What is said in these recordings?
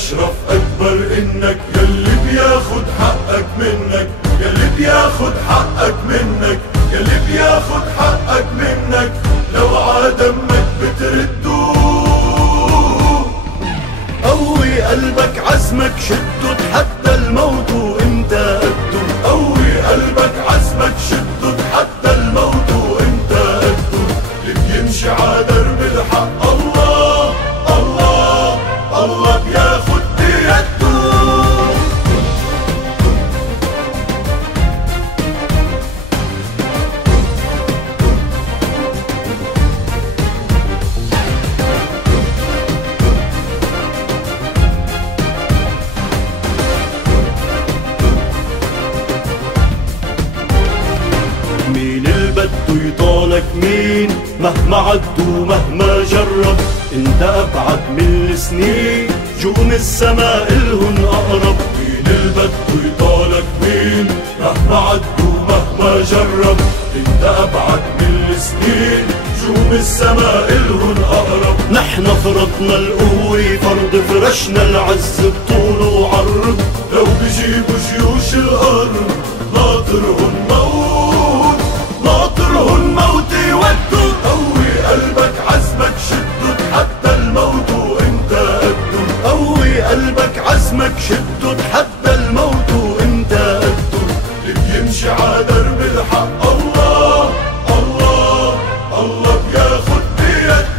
أشرف أكبر إنك يلي بياخد حقك منك، يلي بياخد حقك منك، يلي بياخد حقك منك، لو عادمك بتردوه. قوي قلبك عزمك شده تحدى الموت وانت قده، قوي قلبك عزمك شده تحدى الموت وانت قده، اللي بيمشي على درب الحق الله الله الله بياخد بيده. مين اللي بده يطالك مين مهما عدوا مهما جرب، انت ابعد من السنين جوم السماء الهن اقرب. مين اللي بده يطالك مين مهما عدوا مهما جرب، انت ابعد من السنين جوم السماء الهن اقرب. نحن فرضنا القوة فرض فرشنا العز بطول وعرض، لو بيجيبوا جيوش الارض ناطرهم موت، ناطرهم موت يودوا. قوي قلبك عزمك شده تحدى الموت وانت قده، قوي قلبك عزمك شده تحدى الموت وانت قده، اللي بيمشي على درب الحق الله الله الله بياخد بيده.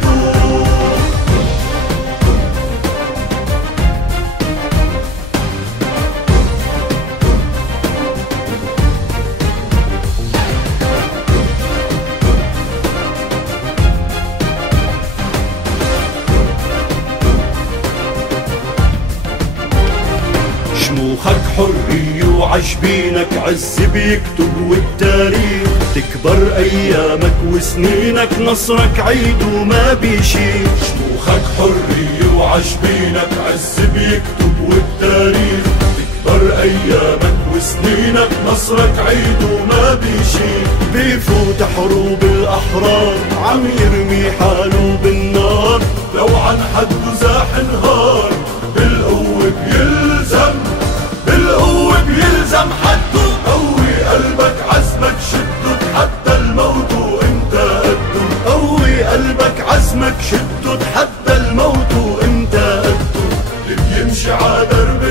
شموخك حرية وعجبينك عز بيكتب والتاريخ، تكبر أيامك وسنينك نصرك عيد وما بيشيل. شموخك حرية وعجبينك عز بيكتب والتاريخ، تكبر أيامك وسنينك نصرك عيد وما بيشيل. بيفوت حروب الأحرار عم يرمي حاله بالنار، لو عن حده زاح نهار بالقوة بيلزم، بالقوة بيلزم حده. قوي قلبك عزمك شده تحدى الموت وانت قده، قوي قلبك عزمك شده تحدى الموت وانت قده، اللي بيمشي على درب